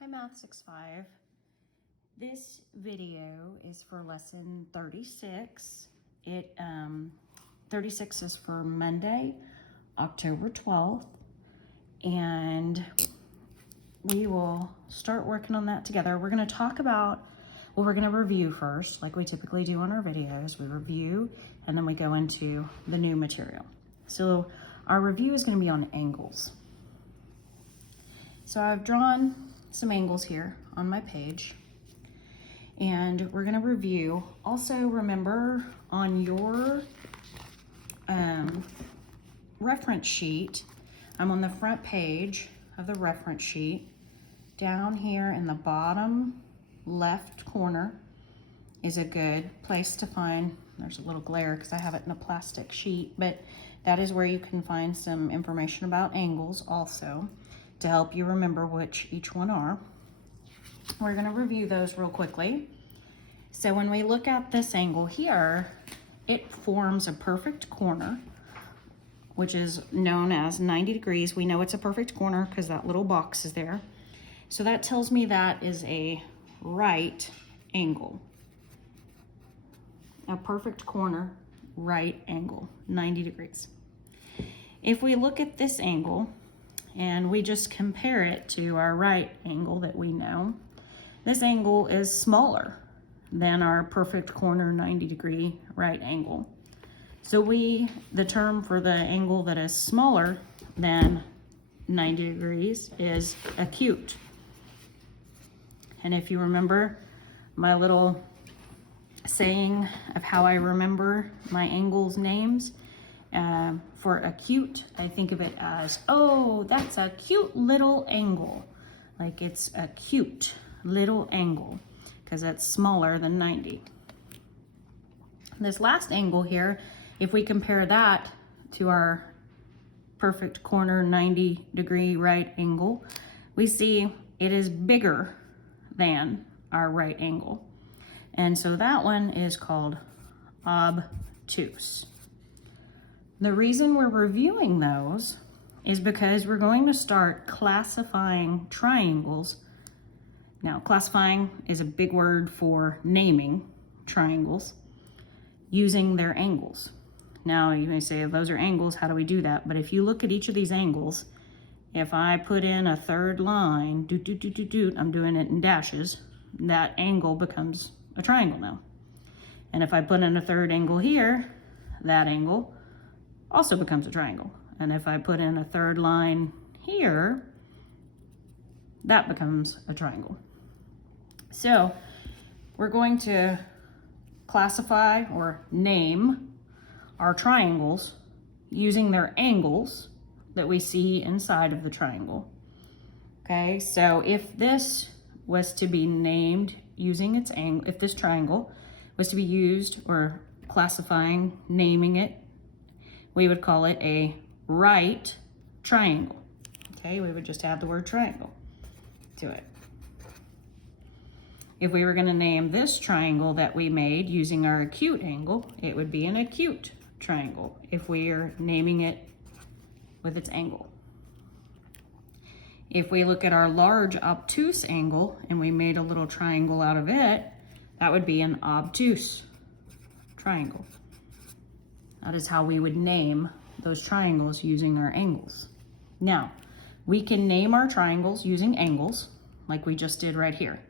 Hi Math 6-5. This video is for lesson 36. 36 is for Monday, October 12th, and we will start working on that together. We're going to talk about, well, we're going to review first, like we typically do on our videos. We review, and then we go into the new material. So our review is going to be on angles. So I've drawn some angles here on my page, and we're going to review. Also, remember on your reference sheet, I'm on the front page of the reference sheet. Down here in the bottom left corner is a good place to find, there's a little glare because I have it in a plastic sheet, but that is where you can find some information about angles also, to help you remember which each one are. We're going to review those real quickly. So when we look at this angle here, it forms a perfect corner, which is known as 90 degrees. We know it's a perfect corner because that little box is there. So that tells me that is a right angle. A perfect corner, right angle, 90 degrees. If we look at this angle, and we just compare it to our right angle that we know, this angle is smaller than our perfect corner 90 degree right angle. So the term for the angle that is smaller than 90 degrees is acute. And if you remember my little saying of how I remember my angles names, for acute, I think of it as, oh, that's a cute little angle. Like it's a cute little angle because it's smaller than 90. This last angle here, if we compare that to our perfect corner 90 degree right angle, we see it is bigger than our right angle. And so that one is called obtuse. The reason we're reviewing those is because we're going to start classifying triangles. Now, classifying is a big word for naming triangles using their angles. Now, you may say, those are angles, how do we do that? But if you look at each of these angles, if I put in a third line, doot, doot, doot, doot, doot, I'm doing it in dashes, that angle becomes a triangle now. And if I put in a third angle here, that angle also becomes a triangle. And if I put in a third line here, that becomes a triangle. So we're going to classify or name our triangles using their angles that we see inside of the triangle. Okay, so if this was to be named using its angle, if this triangle was to be used or classifying, naming it, we would call it a right triangle. Okay, we would just add the word triangle to it. If we were going to name this triangle that we made using our acute angle, it would be an acute triangle if we are naming it with its angle. If we look at our large obtuse angle and we made a little triangle out of it, that would be an obtuse triangle. That is how we would name those triangles using our angles. Now, we can name our triangles using angles like we just did right here.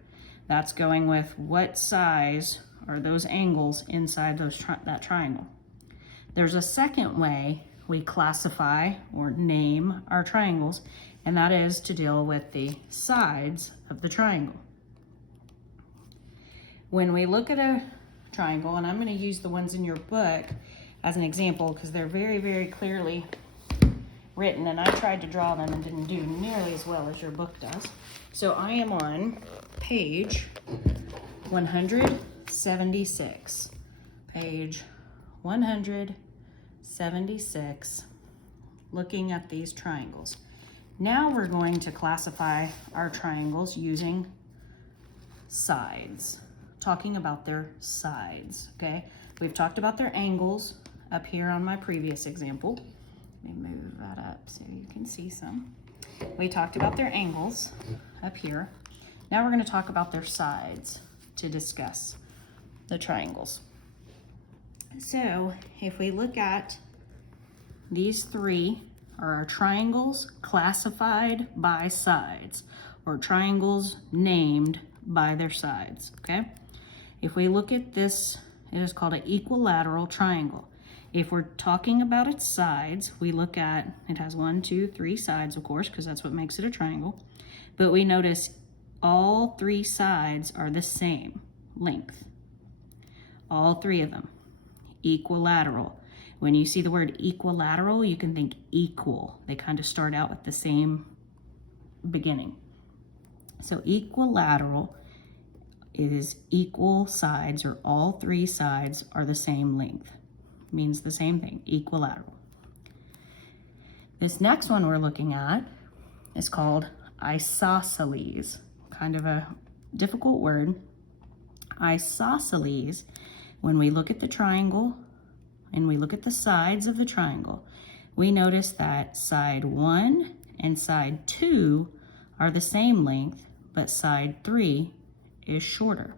That's going with what size are those angles inside that triangle. There's a second way we classify or name our triangles, and that is to deal with the sides of the triangle. When we look at a triangle, and I'm going to use the ones in your book as an example because they're very, very clearly written, and I tried to draw them and didn't do nearly as well as your book does. So I am on page 176. Page 176, looking at these triangles. Now we're going to classify our triangles using sides, talking about their sides, okay? We've talked about their angles up here on my previous example. Let me move that up so you can see some. We talked about their angles up here. Now we're going to talk about their sides to discuss the triangles. So if we look at these three are our triangles classified by sides, or triangles named by their sides, okay? If we look at this, it is called an equilateral triangle. If we're talking about its sides, we look at, it has 1, 2, 3 sides, of course, because that's what makes it a triangle. But we notice all 3 sides are the same length. All 3 of them. Equilateral. When you see the word equilateral, you can think equal. They kind of start out with the same beginning. So equilateral is equal sides, or all 3 sides are the same length. Means the same thing, equilateral. This next one we're looking at is called isosceles. Kind of a difficult word. Isosceles, when we look at the triangle and we look at the sides of the triangle, we notice that side 1 and side 2 are the same length, but side 3 is shorter.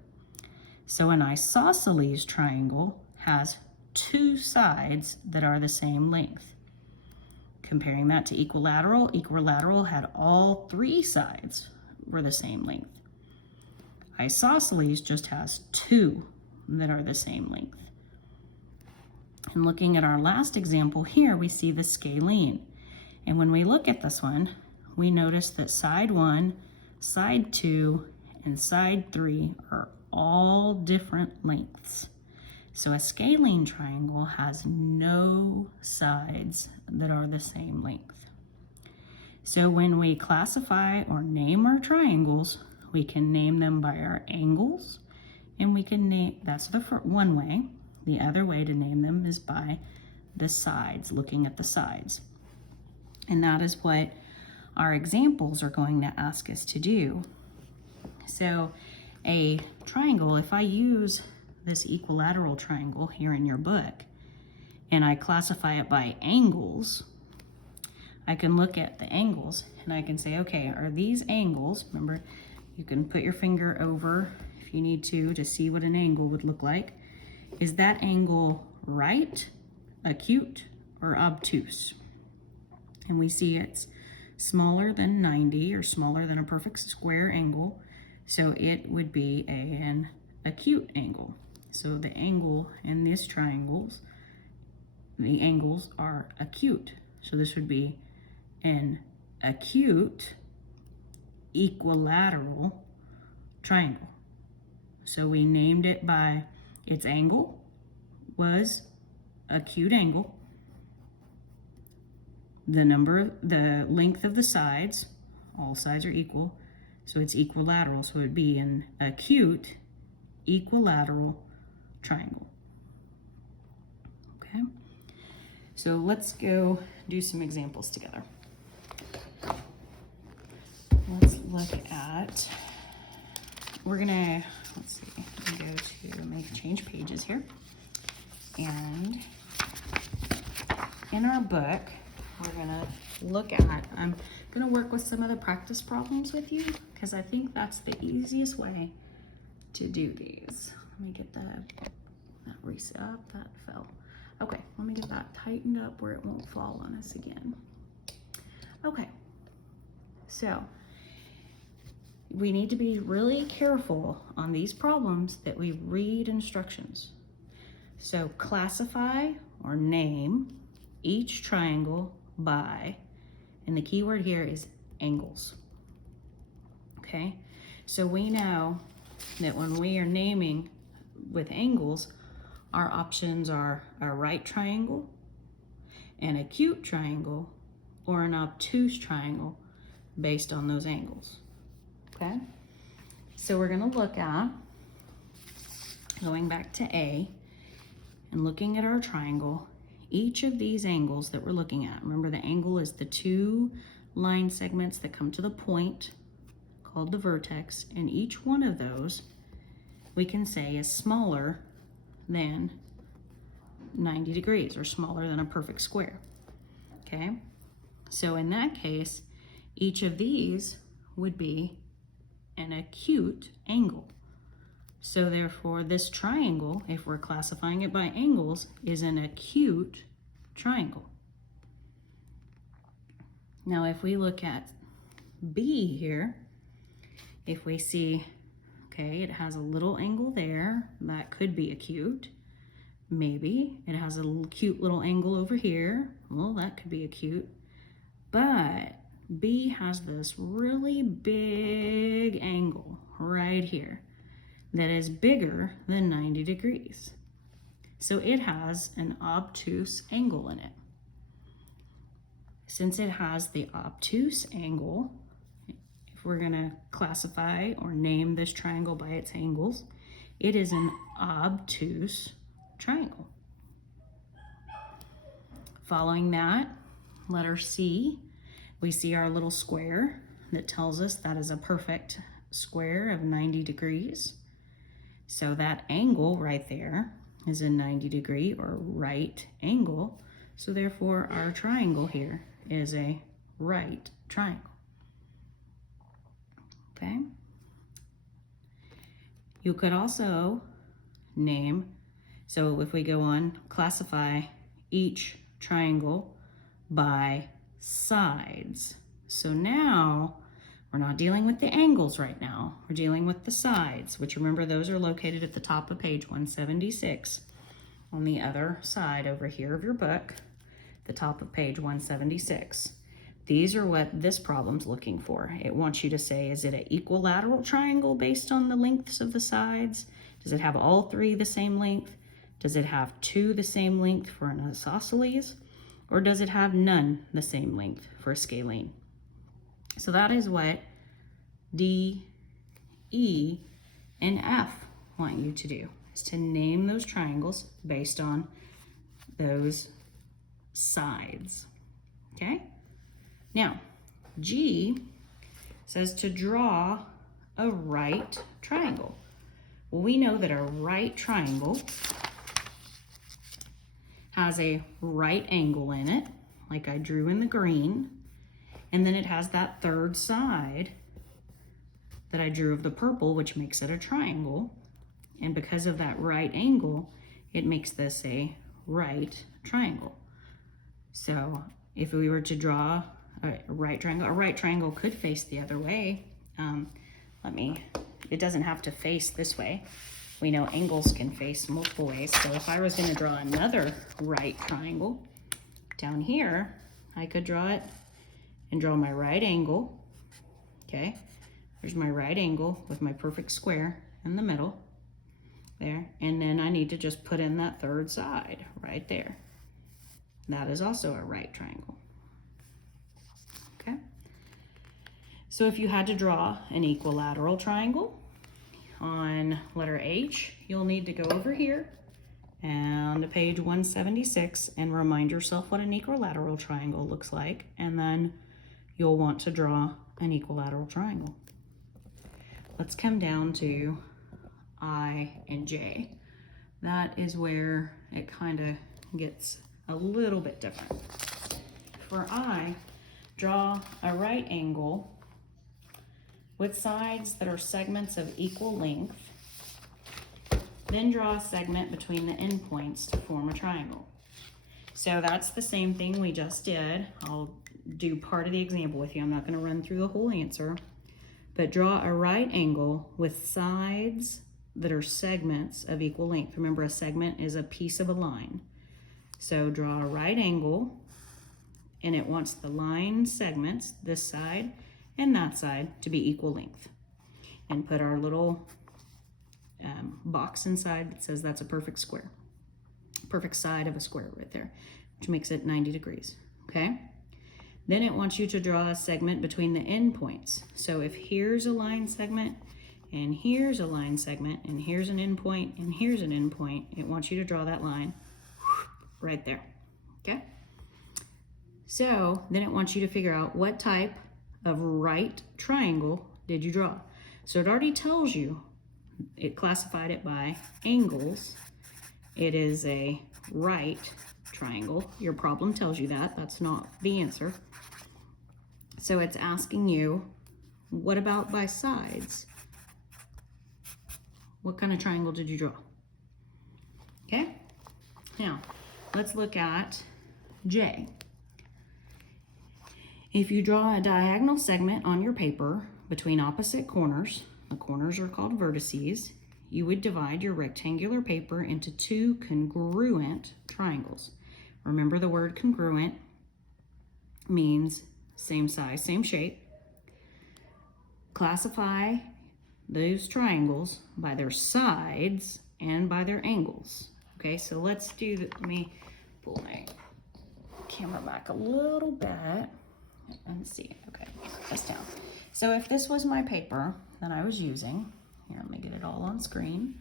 So an isosceles triangle has 2 sides that are the same length. Comparing that to equilateral, equilateral had all 3 sides were the same length. Isosceles just has 2 that are the same length. And looking at our last example here, we see the scalene. And when we look at this one, we notice that side 1, side 2, and side 3 are all different lengths. So a scalene triangle has no sides that are the same length. So when we classify or name our triangles, we can name them by our angles, and we can name, that's the one way. The other way to name them is by the sides, looking at the sides. And that is what our examples are going to ask us to do. So a triangle, if I use this equilateral triangle here in your book and I classify it by angles, I can look at the angles and I can say, okay, are these angles, remember, you can put your finger over if you need to see what an angle would look like. Is that angle right, acute, or obtuse? And we see it's smaller than 90 or smaller than a perfect square angle, so it would be an acute angle. So the angle in these triangles, the angles are acute. So this would be an acute equilateral triangle. So we named it by its angle was acute angle. The length of the sides, all sides are equal, so it's equilateral. So it would be an acute equilateral triangle. Okay, so let's go do some examples together. Let's look at, we're gonna, let's see, go to change pages here. And in our book, we're gonna look at, I'm gonna work with some of the practice problems with you because I think that's the easiest way to do these. Let me get that reset up, that fell. Okay, let me get that tightened up where it won't fall on us again. Okay, so we need to be really careful on these problems that we read instructions. So classify or name each triangle by, and the key word here is angles. Okay, so we know that when we are naming with angles, our options are a right triangle, an acute triangle, or an obtuse triangle based on those angles. Okay, so we're going to look at, going back to A and looking at our triangle, each of these angles that we're looking at, remember the angle is the 2 line segments that come to the point called the vertex, and each one of those we can say is smaller than 90 degrees or smaller than a perfect square. Okay, so in that case, each of these would be an acute angle. So therefore, this triangle, if we're classifying it by angles, is an acute triangle. Now, if we look at B here, if we see, okay, it has a little angle there, that could be acute. Maybe it has a cute little angle over here. Well, that could be acute. But B has this really big angle right here that is bigger than 90 degrees. So it has an obtuse angle in it. Since it has the obtuse angle, if we're going to classify or name this triangle by its angles, it is an obtuse triangle. Following that, letter C, we see our little square that tells us that is a perfect square of 90 degrees. So that angle right there is a 90-degree or right angle. So therefore, our triangle here is a right triangle. Okay? You could also name, so if we go on, classify each triangle by sides. So now, we're not dealing with the angles right now. We're dealing with the sides, which remember those are located at the top of page 176 on the other side over here of your book, the top of page 176. These are what this problem's looking for. It wants you to say, is it an equilateral triangle based on the lengths of the sides? Does it have all three the same length? Does it have two the same length for an isosceles? Or does it have none the same length for a scalene? So that is what D, E, and F want you to do, is to name those triangles based on those sides, okay? Now, G says to draw a right triangle. Well, we know that a right triangle has a right angle in it, like I drew in the green, and then it has that third side that I drew of the purple, which makes it a triangle. And because of that right angle, it makes this a right triangle. So if we were to draw a right triangle could face the other way. It doesn't have to face this way. We know angles can face multiple ways. So if I was going to draw another right triangle down here, I could draw it and draw my right angle. Okay, there's my right angle with my perfect square in the middle there. And then I need to just put in that third side right there. That is also a right triangle. Okay, so if you had to draw an equilateral triangle on letter H, you'll need to go over here and to page 176 and remind yourself what an equilateral triangle looks like, and then you'll want to draw an equilateral triangle. Let's come down to I and J. That is where it kind of gets a little bit different. For I, draw a right angle with sides that are segments of equal length, then draw a segment between the endpoints to form a triangle. So that's the same thing we just did. I'll do part of the example with you. I'm not going to run through the whole answer, but draw a right angle with sides that are segments of equal length. Remember, a segment is a piece of a line. So draw a right angle, and it wants the line segments, this side and that side, to be equal length. And put our little box inside that says that's a perfect square. Perfect side of a square right there, which makes it 90 degrees, okay? Then it wants you to draw a segment between the endpoints. So if here's a line segment, and here's a line segment, and here's an endpoint, and here's an endpoint, it wants you to draw that line right there, okay? So then it wants you to figure out what type of right triangle did you draw. So it already tells you, it classified it by angles. It is a right triangle. Your problem tells you that. That's not the answer. So it's asking you What about by sides? What kind of triangle did you draw? Okay, now let's look at J. If you draw a diagonal segment on your paper between opposite corners, the corners are called vertices, you would divide your rectangular paper into two congruent triangles. Remember, the word congruent means same size, same shape. Classify those triangles by their sides and by their angles. Okay, so let's do that. Let me pull my camera back a little bit and see. Okay, put this down. So if this was my paper that I was using, here, let me get it all on screen.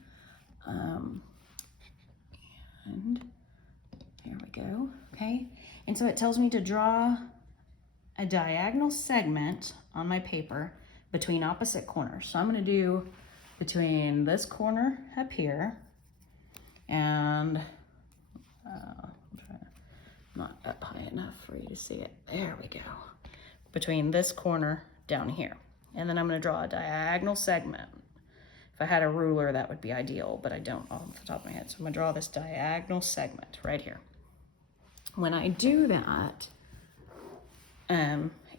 And here we go, okay? And so it tells me to draw a diagonal segment on my paper between opposite corners. So I'm gonna do between this corner up here and not up high enough for you to see it. There we go. Between this corner down here. And then I'm gonna draw a diagonal segment. If I had a ruler, that would be ideal, but I don't off the top of my head. So I'm gonna draw this diagonal segment right here. When I do that,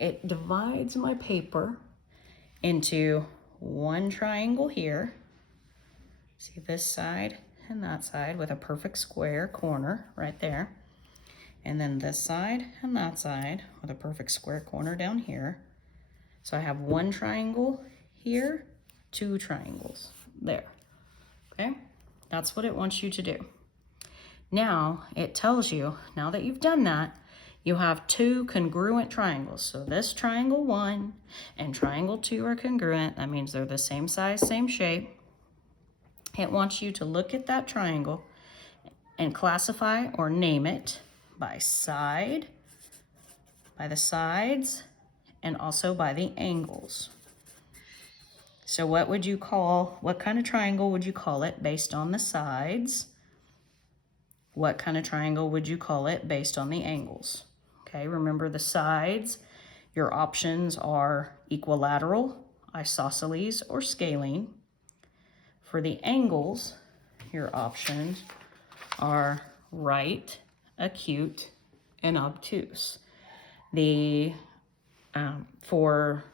it divides my paper into one triangle here. See this side and that side with a perfect square corner right there. And then this side and that side with a perfect square corner down here. So I have one triangle here, two triangles there, okay? That's what it wants you to do. Now it tells you, now that you've done that, you have two congruent triangles. So this triangle 1 and triangle 2 are congruent. That means they're the same size, same shape. It wants you to look at that triangle and classify or name it by side, by the sides, and also by the angles. So what kind of triangle would you call it based on the sides? What kind of triangle would you call it based on the angles? Okay, remember the sides, your options are equilateral, isosceles, or scalene. For the angles, your options are right, acute, and obtuse. For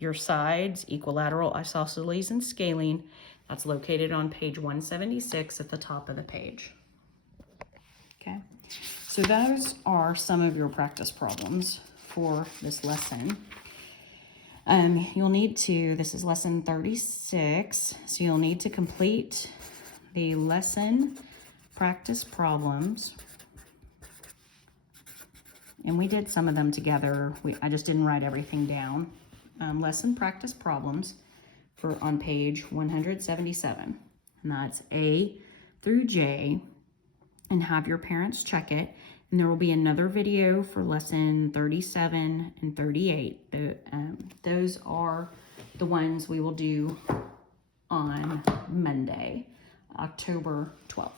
your sides, equilateral, isosceles, and scalene, that's located on page 176 at the top of the page. Okay, so those are some of your practice problems for this lesson. You'll need to, this is lesson 36, so you'll need to complete the lesson practice problems. And we did some of them together. I just didn't write everything down. Lesson practice problems on page 177. And that's A through J. And have your parents check it. And there will be another video for lesson 37 and 38. Those are the ones we will do on Monday, October 12th.